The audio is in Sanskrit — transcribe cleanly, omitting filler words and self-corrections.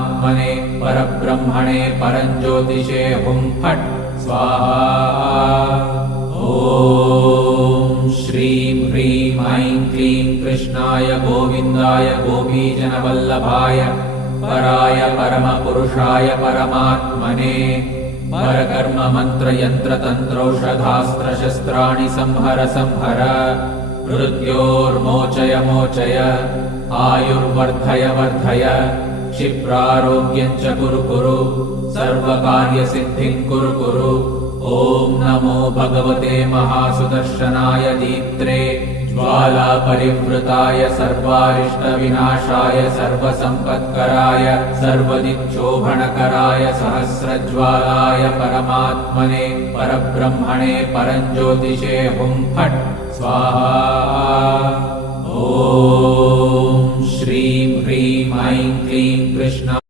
परमात्मने परब्रह्मणे परञ्ज्योतिषे हुं फट् स्वाहा। ॐ श्रीं ह्रीं ऐं क्लीं कृष्णाय गोविन्दाय गोपीजनवल्लभाय पराय परमपुरुषाय परमात्मने परकर्म मंत्र यंत्र तंत्रौषधास्त्रशस्त्राणि संहर संहर मृत्योर्मोचय मोचय आयुर्वर्धय वर्धय क्षिप्रारोग्यं च कुरु कुरु सर्वकार्यसिद्धिं कुरु कुरु। ॐ नमो भगवते महासुदर्शनाय दीप्त्रे ज्वालापरिवृताय सर्वारिष्टविनाशाय सर्वसम्पत्कराय सर्वदिक्शोभनकराय सहस्रज्वालाय परमात्मने परब्रह्मणे परञ्ज्योतिषे हुं फट् स्वाहा। ॐ श्रीं ह्रीं ऐं क्लीं कृष्ण